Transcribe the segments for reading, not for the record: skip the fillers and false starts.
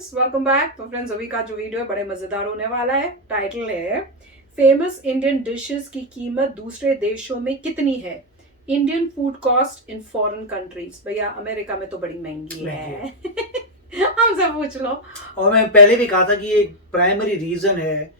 Friends, welcome back. तो friends, अभी का जो वीडियो है बड़े मजेदार होने वाला है। टाइटल है फेमस इंडियन डिशेस की कीमत दूसरे देशों में कितनी है, Indian food cost in foreign countries. भैया अमेरिका में तो बड़ी महंगी है। हमसे पूछ लो। और मैं पहले भी कहा था कि एक प्राइमरी रीजन है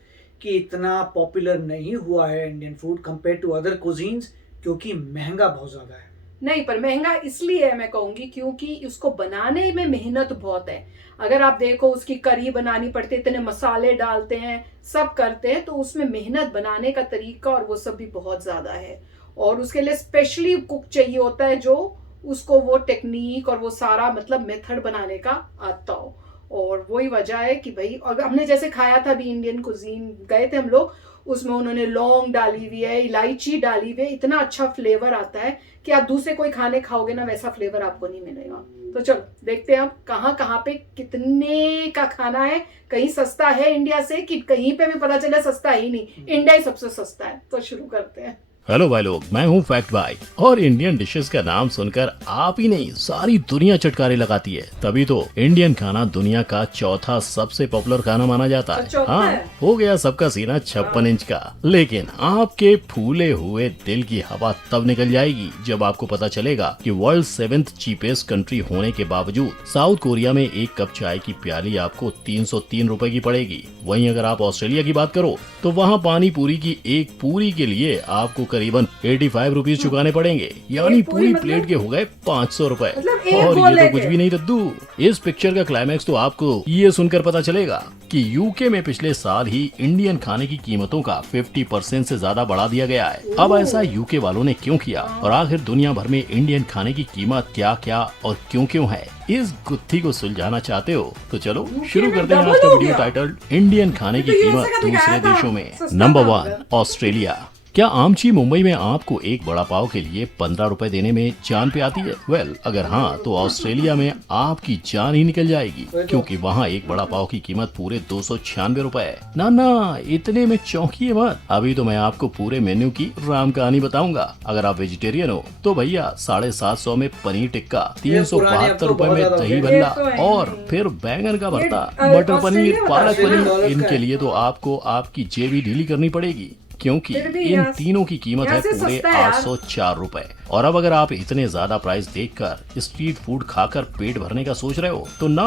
कि इतना पॉपुलर नहीं हुआ है Indian food compare to other cuisines, क्योंकि महंगा बहुत ज्यादा है। नहीं, पर महंगा इसलिए है मैं कहूंगी क्योंकि उसको बनाने में मेहनत बहुत है। अगर आप देखो, उसकी करी बनानी पड़ती है, इतने मसाले डालते हैं, सब करते हैं, तो उसमें मेहनत बनाने का तरीका और वो सब भी बहुत ज्यादा है। और उसके लिए स्पेशली कुक चाहिए होता है जो उसको वो टेक्निक और वो सारा मतलब मेथड बनाने का आता हो। और वही वजह है कि भाई, और हमने जैसे खाया था अभी इंडियन कुजीन गए थे हम लोग, उसमें उन्होंने लौंग डाली हुई है, इलायची डाली हुई है, इतना अच्छा फ्लेवर आता है कि आप दूसरे कोई खाने खाओगे ना, वैसा फ्लेवर आपको नहीं मिलेगा। तो चलो देखते हैं अब कहाँ कहाँ पे कितने का खाना है। कहीं सस्ता है इंडिया से, कि कहीं पे भी पता चले सस्ता ही नहीं, इंडिया ही सबसे सस्ता है। तो शुरू करते हैं। हेलो भाई लोग, मैं हूँ फैक्ट भाई। और इंडियन डिशेस का नाम सुनकर आप ही नहीं सारी दुनिया चटकारे लगाती है, तभी तो इंडियन खाना दुनिया का चौथा सबसे पॉपुलर खाना माना जाता है। हाँ, हो गया सबका सीना 56 इंच का। लेकिन आपके फूले हुए दिल की हवा तब निकल जाएगी जब आपको पता चलेगा कि वर्ल्ड 7th चीपेस्ट कंट्री होने के बावजूद साउथ कोरिया में एक कप चाय की प्याली आपको 303 रुपए की पड़ेगी। वहीं अगर आप ऑस्ट्रेलिया की बात करो तो वहाँ पानी पूरी की एक पूरी के लिए आपको करीबन 85 रुपीज चुकाने पड़ेंगे, यानी पूरी प्लेट के हो गए 500 रुपए। और ये तो कुछ भी नहीं रद्दू। इस पिक्चर का क्लाइमैक्स तो आपको ये सुनकर पता चलेगा कि यूके में पिछले साल ही इंडियन खाने की कीमतों का 50% से ज्यादा बढ़ा दिया गया है। अब ऐसा यूके वालों ने क्यों किया और आखिर दुनिया भर में इंडियन खाने की कीमत क्या क्या और क्यों क्यों है, इस गुत्थी को सुलझाना चाहते हो तो चलो शुरू करते हैं आज का वीडियो टाइटल इंडियन खाने की कीमत दूसरे देशों में। Number 1, Australia. क्या आमची मुंबई में आपको एक बड़ा पाव के लिए 15 रुपए देने में जान पे आती है? वेल, अगर हाँ तो ऑस्ट्रेलिया में आपकी जान ही निकल जाएगी, क्योंकि वहाँ एक बड़ा पाव की कीमत पूरे 296 रुपए है। ना, इतने में चौंकिए मत, अभी तो मैं आपको पूरे मेन्यू की राम कहानी बताऊंगा। अगर आप वेजिटेरियन हो तो भैया 750 में पनीर टिक्का, 372 रुपए में दही भल्ला और फिर बैंगन का भरता, मटर पनीर, पालक पनीर, इनके लिए तो आपको आपकी जेब ही ढीली करनी पड़ेगी, क्योंकि इन तीनों की कीमत है पूरे 804 रुपए। और अब अगर आप इतने ज्यादा प्राइस देखकर स्ट्रीट फूड खाकर पेट भरने का सोच रहे हो तो ना,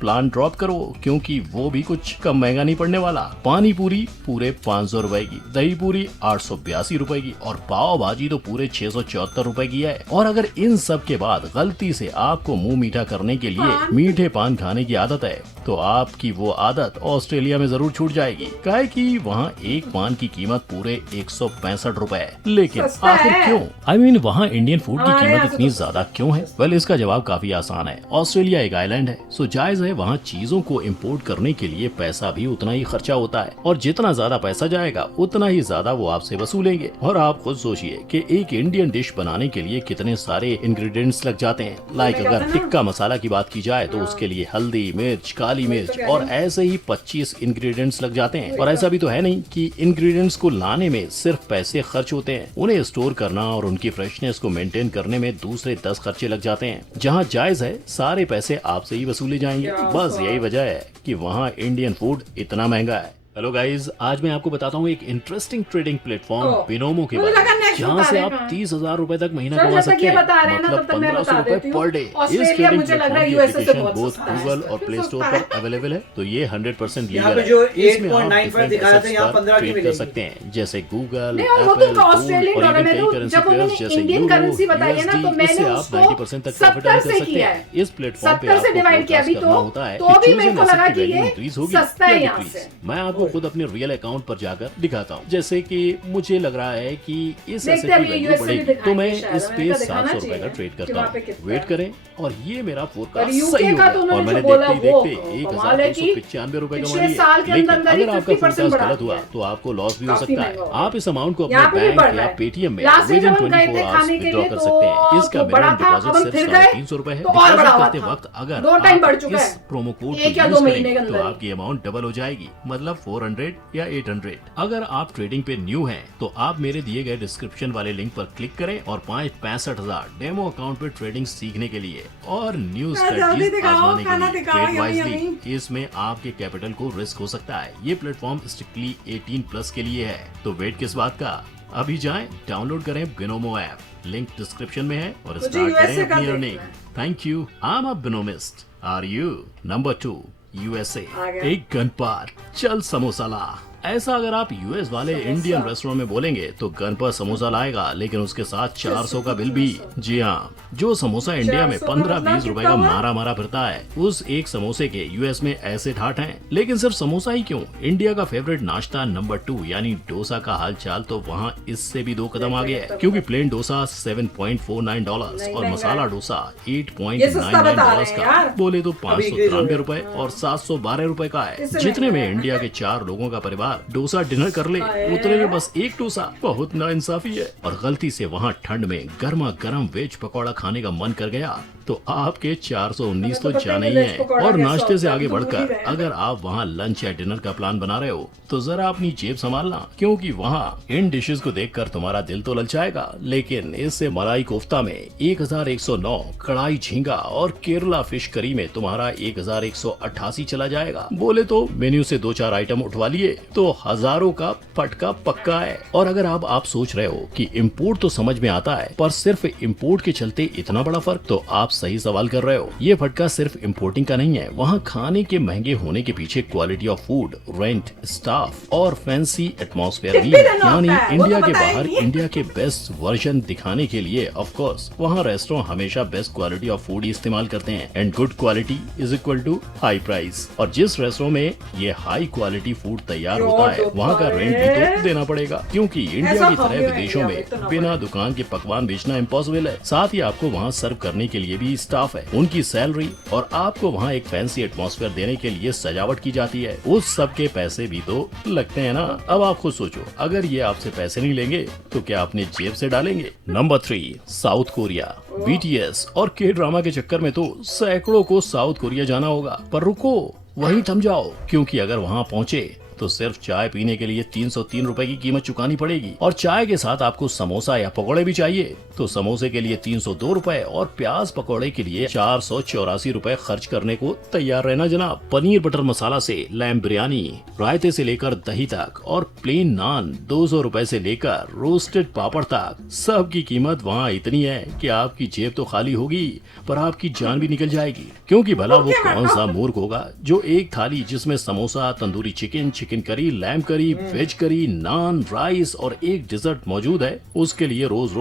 प्लान ड्रॉप करो, क्योंकि वो भी कुछ कम महंगा नहीं पड़ने वाला। पानी पूरी पूरे 500 रुपए की, दही पूरी 882 रुपए की और पाव भाजी तो पूरे 674 रुपए की है। और अगर इन सब के बाद गलती से आपको मुंह मीठा करने के लिए मीठे पान खाने की आदत है तो आपकी वो आदत ऑस्ट्रेलिया में जरूर छूट जाएगी, काहे कि वहाँ एक पान की कीमत पूरे 165 रुपए है। लेकिन आखिर क्यों? I mean, वहाँ इंडियन फूड की कीमत इतनी ज्यादा क्यों है? वेल, इसका जवाब काफी आसान है। ऑस्ट्रेलिया एक आइलैंड है, सो जायज है वहाँ चीजों को इम्पोर्ट करने के लिए पैसा भी उतना ही खर्चा होता है, और जितना ज्यादा पैसा जाएगा उतना ही ज्यादा वो आपसे वसूलेंगे। और आप खुद सोचिए कि एक इंडियन डिश बनाने के लिए कितने सारे इंग्रेडिएंट्स लग जाते हैं। लाइक अगर टिक्का मसाला की बात की जाए तो उसके लिए हल्दी, मिर्च, काली मिर्च और ऐसे ही 25 इंग्रेडिएंट्स लग जाते हैं। और ऐसा भी तो है नहीं कि इंग्रेडिएंट्स को लाने में सिर्फ पैसे खर्च होते हैं, उन्हें स्टोर करना और उनकी फ्रेशनेस को मेंटेन करने में दूसरे 10 खर्चे लग जाते हैं। जहां जायज है सारे पैसे आपसे ही वसूले जाएंगे। बस यही वजह है कि वहां इंडियन फूड इतना महंगा है। हेलो गाइज, आज मैं आपको बताता हूँ एक इंटरेस्टिंग ट्रेडिंग प्लेटफॉर्म बिनोमो के बारे में, जहाँ से आप 30,000 रुपए तक महीना कमा सकते हैं, मतलब 1500 रुपए पर डे। इस ट्रेडिंग प्लेटफॉर्म की एप्लीकेशन बोथ गूगल और प्ले स्टोर पर अवेलेबल है, तो ये 100% लीगल है। इसमें आप डिफरेंट एसेट्स पर ट्रेड कर सकते हैं, जैसे गूगल, एप्पल, और इवन कई करेंसी पेयर्स जैसे यूरो, USD। इससे आप 90% तक प्रॉफिट अर्न कर सकते हैं। इस प्लेटफॉर्म पे आपको फोरकास्ट करना होता है कि चूजन एसेट की वैल्यू इंक्रीज होगी या डिक्रीज। मैं आपको खुद अपने रियल अकाउंट पर जाकर दिखाता हूँ। जैसे कि मुझे लग रहा है कि इस एसेट की वैल्यू बढ़ेगी, तो मैं इस पे 700 रुपए का ट्रेड करता हूँ। वेट करें, और ये मेरा फोरकास्ट सही हो गया और मैंने देखते ही देखते 1295 रुपए कमा लिए। लेकिन अगर आपका फोरकास्ट गलत हुआ तो आपको लॉस भी हो सकता है। आप इस अमाउंट को अपने बैंक या पेटीएम में विद इन 24 आवर्स विड्रॉ कर सकते हैं। इसका मिनिमम डिपॉजिट सिर्फ 350 रुपए है। डिपॉजिट करते वक्त अगर आप इस प्रोमो कोड को यूज करें तो आपकी अमाउंट डबल हो जाएगी, मतलब 400 या 800। अगर आप ट्रेडिंग पे न्यू हैं, तो आप मेरे दिए गए डिस्क्रिप्शन वाले लिंक पर क्लिक करें और पाएं 65,000 डेमो अकाउंट पे ट्रेडिंग सीखने के लिए और न्यू स्ट्रेटजीज आजमाने के लिए। ट्रेड वाइजली, इसमें आपके कैपिटल को रिस्क हो सकता है। ये प्लेटफॉर्म स्ट्रिक्टली 18+ के लिए है, तो वेट किस बात का, अभी जाएं, डाउनलोड करें बिनोमो ऐप, लिंक डिस्क्रिप्शन में है और स्टार्ट करें अपनी earning. Thank you. I am a बिनोमिस्ट। Are you? Number 2, USA. एक गन पार, चल समोसा ला। ऐसा अगर आप यूएस वाले इंडियन रेस्टोरेंट में बोलेंगे तो गन पर समोसा लाएगा, लेकिन उसके साथ 400 का बिल भी। जी हाँ, जो समोसा इंडिया में 15-20 रुपए का मारा फिरता है, उस एक समोसे के यूएस में ऐसे ठाठ हैं। लेकिन सिर्फ समोसा ही क्यों, इंडिया का फेवरेट नाश्ता नंबर 2 यानी डोसा का हालचाल तो वहाँ इससे भी 2 कदम आगे है, क्योंकि प्लेन डोसा $7.49 और मसाला डोसा $8.99 का, बोले तो 593 रुपए और 712 रुपए का है, जितने में इंडिया के 4 लोगों का परिवार डोसा डिनर कर ले, उतने में बस एक डोसा। बहुत नाइंसाफी है। और गलती से वहाँ ठंड में गर्मा गर्म वेज पकौड़ा खाने का मन कर गया तो आपके 419 तो जाने ही है। और नाश्ते से आगे बढ़कर अगर आप वहाँ लंच या डिनर का प्लान बना रहे हो तो जरा अपनी जेब संभालना, क्योंकि वहाँ इन डिशेस को देखकर तुम्हारा दिल तो ललचाएगा, लेकिन इससे मलाई कोफ्ता में 1109, कढ़ाई झींगा और केरला फिश करी में तुम्हारा 1188 चला जाएगा। बोले तो मेन्यू से 2-4 आइटम उठवा लिए तो हजारों का फटका पक्का है। और अगर आप सोच रहे हो कि इंपोर्ट तो समझ में आता है, पर सिर्फ इंपोर्ट के चलते इतना बड़ा फर्क, तो आप सही सवाल कर रहे हो। ये फटका सिर्फ इंपोर्टिंग का नहीं है, वहाँ खाने के महंगे होने के पीछे quality of food, rent, staff और फैंसी एटमॉस्फेयर भी है। यानी इंडिया के बाहर इंडिया के बेस्ट वर्जन दिखाने के लिए ऑफ कोर्स वहाँ रेस्टोरेंट हमेशा बेस्ट क्वालिटी ऑफ फूड ही इस्तेमाल करते हैं। And good quality is equal to high price. और जिस रेस्टोरेंट में ये हाई क्वालिटी फूड तैयार होता है, वहाँ का रेंट भी तो देना पड़ेगा, क्योंकि इंडिया की तरह विदेशों में बिना दुकान के पकवान बेचना इम्पॉसिबल है। साथ ही आपको वहाँ सर्व करने के लिए भी स्टाफ है, उनकी सैलरी और आपको वहाँ एक फैंसी एटमॉस्फेयर देने के लिए सजावट की जाती है। उस सब के पैसे भी तो लगते हैं ना। अब आप खुद सोचो, अगर ये आपसे पैसे नहीं लेंगे तो क्या अपने जेब से डालेंगे? Number 3, south Korea. BTS और के ड्रामा के चक्कर में तो सैकड़ों को साउथ कोरिया जाना होगा, पर रुको, वहीं थम जाओ, क्योंकि अगर वहाँ पहुँचे तो सिर्फ चाय पीने के लिए 303 रुपए की कीमत चुकानी पड़ेगी। और चाय के साथ आपको समोसा या पकौड़े भी चाहिए तो समोसे के लिए 302 रुपए और प्याज पकौड़े के लिए 484 रुपए खर्च करने को तैयार रहना जनाब। पनीर बटर मसाला से लैम्ब बिरयानी, रायते से लेकर दही तक और प्लेन नान 200 रुपए से लेकर रोस्टेड पापड़ तक, सब की कीमत वहाँ इतनी है कि आपकी जेब तो खाली होगी पर आपकी जान भी निकल जाएगी। क्योंकि भला वो कौन सा मूर्ख होगा जो एक थाली जिसमें samosa, tandoori chicken curry, lamb करी, वेज करी, नान, राइस और एक डिजर्ट मौजूद है, उसके लिए रोज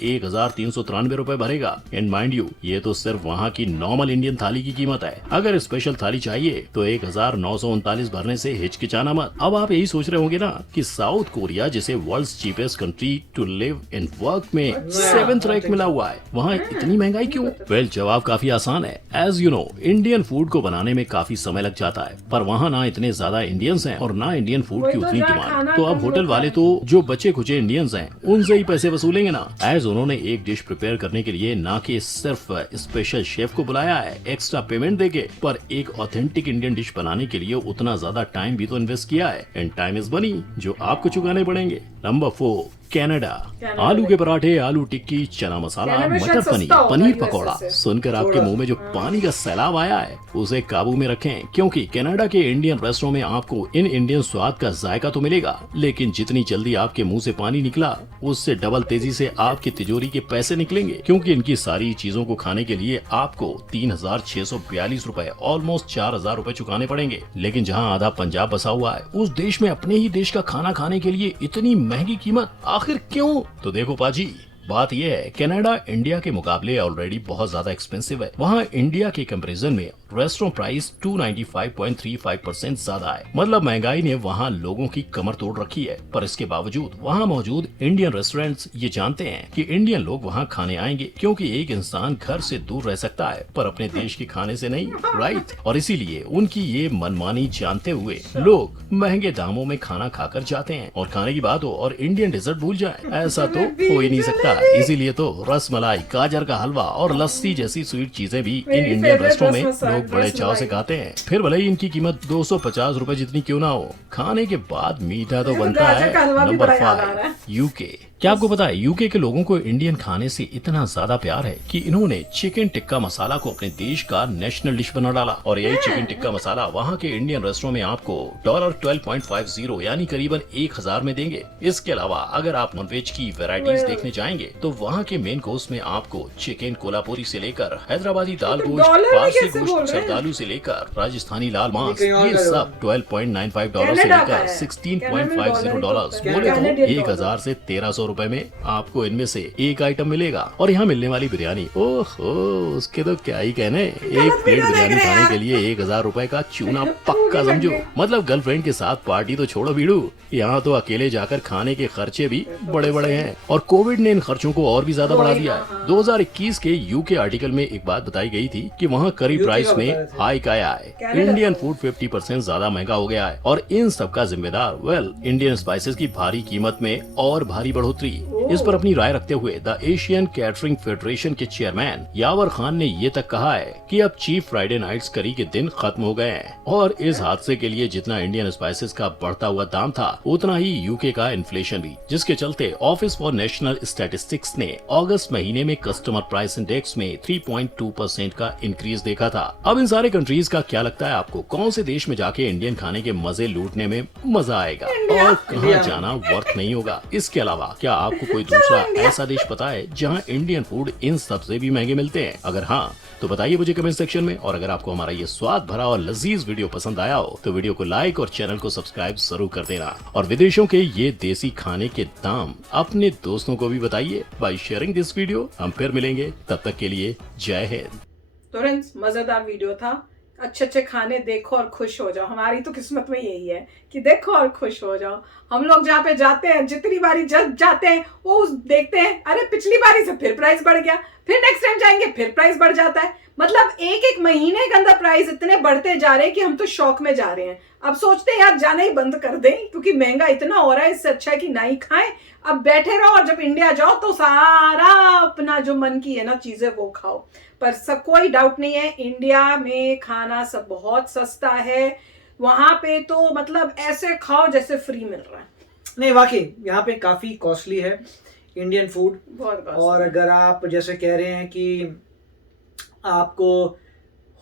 1393 रुपए भरेगा। एंड माइंड यू, ये तो सिर्फ वहाँ की नॉर्मल इंडियन थाली की कीमत है। अगर स्पेशल थाली चाहिए तो 1939 भरने से हिचकिचाना मत। अब आप यही सोच रहे होंगे ना कि साउथ कोरिया जिसे world's cheapest country to live and work में 7th रैंक मिला हुआ है, वहाँ इतनी महंगाई क्यों? वेल, जवाब काफी आसान है। As you know, Indian food को बनाने में काफी समय लग जाता है, पर वहाँ ना इतने ज्यादा इंडियंस हैं और ना इंडियन फूड की उतनी डिमांड। तो अब होटल वाले तो जो बचे खुचे इंडियंस हैं उनसे ही पैसे वसूलेंगे ना। एज उन्होंने एक डिश प्रिपेयर करने के लिए ना कि सिर्फ स्पेशल शेफ को बुलाया है एक्स्ट्रा पेमेंट देके, पर एक ऑथेंटिक इंडियन डिश बनाने के लिए उतना ज्यादा टाइम भी तो इन्वेस्ट किया है। एंड टाइम इज मनी जो आपको चुकाने पड़ेंगे। Number 4, Canada. आलू के पराठे, आलू टिक्की, चना मसाला, मटर पनीर, पनीर पकौड़ा, सुनकर आपके मुंह में जो पानी का सैलाब आया है उसे काबू में रखें, क्योंकि कनाडा के इंडियन रेस्टोरेंट में आपको इन इंडियन स्वाद का जायका तो मिलेगा, लेकिन जितनी जल्दी आपके मुंह से पानी निकला उससे डबल तेजी से आपकी तिजोरी के पैसे निकलेंगे, क्योंकि इनकी सारी चीजों को खाने के लिए आपको 3642 रुपए, ऑलमोस्ट 4000 रुपए चुकाने पड़ेंगे। लेकिन जहाँ आधा पंजाब बसा हुआ है, उस देश में अपने ही देश का खाना खाने के लिए इतनी महंगी कीमत आखिर क्यों? तो देखो पाजी, बात यह है, कनाडा इंडिया के मुकाबले ऑलरेडी बहुत ज्यादा एक्सपेंसिव है। वहाँ इंडिया के कंपैरिजन में रेस्टोरेंट प्राइस 295.35% ज्यादा है। मतलब महंगाई ने वहाँ लोगों की कमर तोड़ रखी है। पर इसके बावजूद वहाँ मौजूद इंडियन रेस्टोरेंट्स ये जानते हैं कि इंडियन लोग वहाँ खाने आएंगे, क्योंकि एक इंसान घर से दूर रह सकता है पर अपने देश के खाने से नहीं, राइट? और इसीलिए उनकी ये मनमानी जानते हुए लोग महंगे दामों में खाना खाकर जाते हैं। और खाने की बात हो और इंडियन डिजर्ट भूल जाए, ऐसा तो हो ही नहीं सकता। इसीलिए तो रस मलाई, गाजर का हलवा और लस्सी जैसी स्वीट चीजें भी इन मेरी इंडियन favorite रेस्टोरेंट में रसमलाई, लोग बड़े चाव से रसमलाई। खाते हैं। फिर भले ही इनकी कीमत 250 रुपए जितनी क्यों ना हो, खाने के बाद मीठा तो बनता गाजर का हलवा है। भी नंबर बड़ा याद आ रहा 5, है। यूके। क्या आपको पता है यूके के लोगों को इंडियन खाने से इतना ज्यादा प्यार है कि इन्होंने चिकन टिक्का मसाला को अपने देश का नेशनल डिश बना डाला। और यही चिकन टिक्का मसाला वहाँ के इंडियन रेस्टोरेंट में आपको $12.50 यानी करीबन 1000 में देंगे। इसके अलावा अगर आप नॉनवेज की वेराइटीज देखने जाएंगे तो वहाँ के मेन कोर्स में आपको चिकन कोल्हापुरी से लेकर हैदराबादी दाल तो गोश्त, डॉलर में पारसी कैसे बोल गोश्त, रहे हैं? सरदालू से लेकर राजस्थानी लाल मांस, कहीं और ये का सब $12.95 से कनाडा का लेकर है। $16.50 कनाडा बोले तो कैनेडियन 1000 से 1300 रुपए में आपको इनमें से एक आइटम मिलेगा। और यहाँ मिलने वाली बिरयानी, ओहो, उसके तो क्या ही कहने। एक प्लेट वीडियो देख बिरयानी रहे हैं खाने आप। के लिए 1000 रुपए का चूना पक्का समझो। मतलब गर्लफ्रेंड के साथ पार्टी तो छोड़ो बीड़ू, यहाँ तो अकेले जाकर खाने के खर्चे भी बड़े बड़े हैं। और कोविड ने इन खर्चों को और भी ज्यादा बढ़ा दिया है। 2021 के यूके आर्टिकल में एक बात बताई गई थी कि वहाँ करी UK प्राइस का में बताया था। हाइक आया है। कनाडा इंडियन का। फूड 50% ज्यादा महंगा हो गया है और इन सब का जिम्मेदार इंडियन स्पाइसेस की भारी कीमत में और भारी बढ़ोतरी। इस पर अपनी राय रखते हुए द एशियन कैटरिंग फेडरेशन के चेयरमैन यावर खान ने ये तक कहा है कि अब चीफ फ्राइडे नाइट्स करी के दिन खत्म हो गए हैं और इस हादसे के लिए जितना इंडियन स्पाइसेस का बढ़ता हुआ दाम था उतना ही यूके का इन्फ्लेशन भी, जिसके चलते ऑफिस फॉर नेशनल स्टैटिस्टिक्स ने अगस्त महीने में कस्टमर प्राइस इंडेक्स में 3.2% का इंक्रीज देखा था। अब इन सारे कंट्रीज का क्या लगता है आपको, कौन से देश में जाके इंडियन खाने के मजे लूटने में मजा आएगा और कहाँ इंडिया। जाना वर्थ नहीं होगा? इसके अलावा क्या आपको कोई दूसरा ऐसा देश पता है जहाँ इंडियन फूड इन सब से भी महंगे मिलते हैं? अगर हाँ तो बताइए मुझे कमेंट सेक्शन में। और अगर आपको हमारा ये स्वाद भरा और लजीज वीडियो पसंद आया हो तो वीडियो को लाइक और चैनल को सब्सक्राइब जरूर कर देना। और विदेशों के ये देसी खाने के दाम अपने दोस्तों को भी बताइए बाय शेयरिंग दिस वीडियो। हम फिर मिलेंगे, तब तक के लिए जय हिंद। तो फ्रेंड्स, मजेदार वीडियो था। अच्छे अच्छे खाने देखो और खुश हो जाओ। हमारी तो किस्मत में यही है कि देखो और खुश हो जाओ। हम लोग जहाँ पे जाते हैं, जितनी बारी जाते हैं वो देखते हैं, अरे पिछली बारी से फिर प्राइस बढ़ गया, फिर नेक्स्ट टाइम जाएंगे फिर प्राइस बढ़ जाता है। मतलब एक एक महीने के अंदर प्राइस इतने बढ़ते जा रहे हैं कि हम तो शौक में जा रहे हैं। अब सोचते हैं यार जाना ही बंद कर दें क्योंकि महंगा इतना हो रहा है, इससे अच्छा है कि ना ही खाएं, अब बैठे रहो और जब इंडिया जाओ तो सारा अपना जो मन की है ना चीजें वो खाओ। पर सब कोई डाउट नहीं है, इंडिया में खाना सब बहुत सस्ता है। वहां पे तो मतलब ऐसे खाओ जैसे फ्री मिल रहा है। नहीं, वाकई यहाँ पे काफी कॉस्टली है इंडियन फूड। बहुत costly और है। अगर आप जैसे कह रहे हैं कि आपको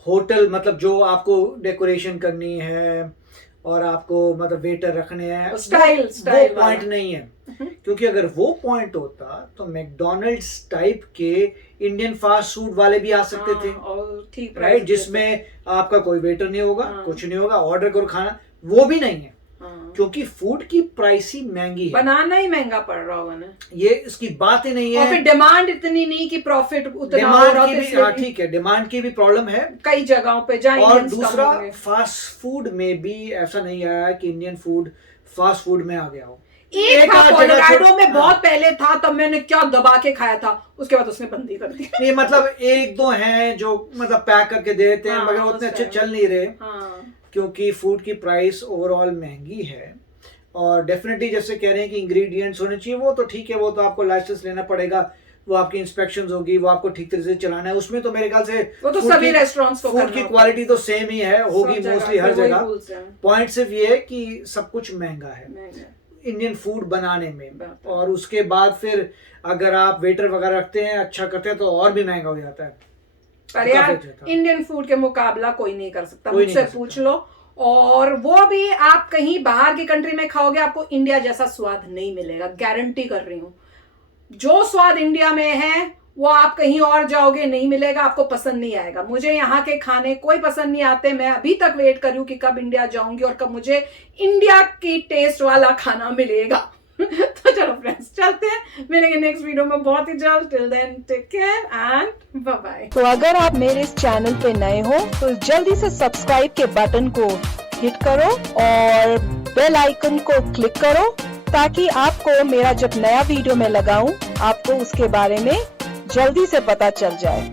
होटल मतलब जो आपको डेकोरेशन करनी है और आपको मतलब वेटर रखने हैं, स्टाइल वो पॉइंट वाला। नहीं है। क्योंकि अगर वो पॉइंट होता तो मैकडोनल्ड्स टाइप के इंडियन फास्ट फूड वाले भी आ सकते थे, और ठीक राइट, जिसमें आपका कोई वेटर नहीं होगा, हाँ। कुछ नहीं होगा, ऑर्डर करो खाना, वो भी नहीं है। हाँ। क्योंकि फूड की प्राइस ही महंगी है, बनाना ही महंगा पड़ रहा होगा ना। ये इसकी बात ही नहीं और फिर है। डिमांड इतनी नहीं कि प्रॉफिट उतना हो डिमांड रहा की तो भी, इसलिए हाँ ठीक है, डिमांड की भी प्रॉब्लम है। कई जगहों पे जहाँ और Indians कम दूसरा होंगे। फास्ट फूड में भी ऐसा नहीं आया कि इंडियन फूड फास्ट फूड में आ गया हो। एक था आध जगह कोलोराडो में हाँ। बहुत पहले था, तब मैंने क्या दबा के खाया था, उसके बाद उसने बंदी कर दी। नहीं मतलब एक दो हैं जो मतलब पैक करके देते हैं, हाँ, मगर उतने अच्छे उसका- चल नहीं रहे हाँ। क्योंकि फूड की प्राइस ओवरऑल महंगी है। और डेफिनेटली जैसे कह रहे हैं कि इंग्रेडिएंट्स होने चाहिए, वो तो ठीक है, वो तो आपको लाइसेंस लेना पड़ेगा, वो आपकी इंस्पेक्शंस होगी, वो आपको ठीक तरह से चलाना है। उसमें तो मेरे ख्याल से वो तो food सभी की- रेस्टोरेंट्स को फूड करना की होता क्वालिटी तो सेम ही है, होगी सब जगह मोस्टली हर पे वही जगह। rules हैं। पॉइंट सिर्फ ये है कि सब कुछ महंगा है महंगा। इंडियन फूड बनाने में। बात है। और उसके बाद फिर अगर आप वेटर वगैरह रखते हैं, अच्छा करते हैं, तो और भी महंगा हो जाता है। पर यार काफी अच्छा था। इंडियन फूड के मुकाबला कोई नहीं कर सकता, कोई नहीं मुझसे कर सकता। पूछ लो। और वो भी आप कहीं बाहर की कंट्री में खाओगे, आपको इंडिया जैसा स्वाद नहीं मिलेगा, गारंटी कर रही हूँ। जो स्वाद इंडिया में है वो आप कहीं और जाओगे नहीं मिलेगा, आपको पसंद नहीं आएगा। मुझे यहाँ के खाने कोई पसंद नहीं आते। मैं अभी तक वेट कर रही हूँ कि कब इंडिया जाऊंगी और कब मुझे इंडिया की टेस्ट वाला खाना मिलेगा। तो चलो फ्रेंड्स, चलते हैं, मिलेंगे नेक्स्ट वीडियो में बहुत ही जल्द। Till then take care and bye bye. तो अगर आप मेरे इस चैनल पे नए हो तो जल्दी से सब्सक्राइब के बटन को हिट करो और बेल आइकन को क्लिक करो ताकि आपको मेरा जब नया वीडियो मैं लगाऊं आपको उसके बारे में जल्दी से पता चल जाए।